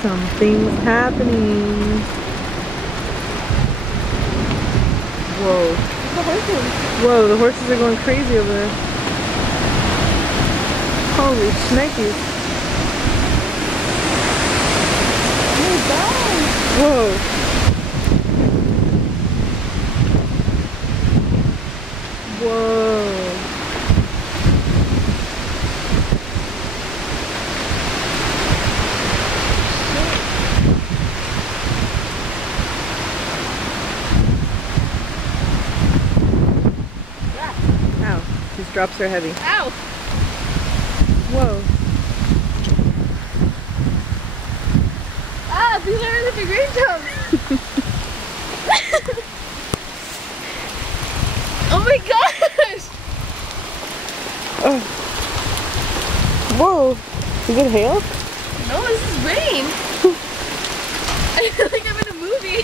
Something's happening. Whoa. The horses. Whoa, the horses are going crazy over there. Holy shnikes. Oh my god. Whoa. Whoa. Ow. These drops are heavy. Ow. Whoa. Ah, these are really big raindrops. Oh my gosh. Oh. Whoa. Is it hail? No, this is rain. I feel like I'm in a movie.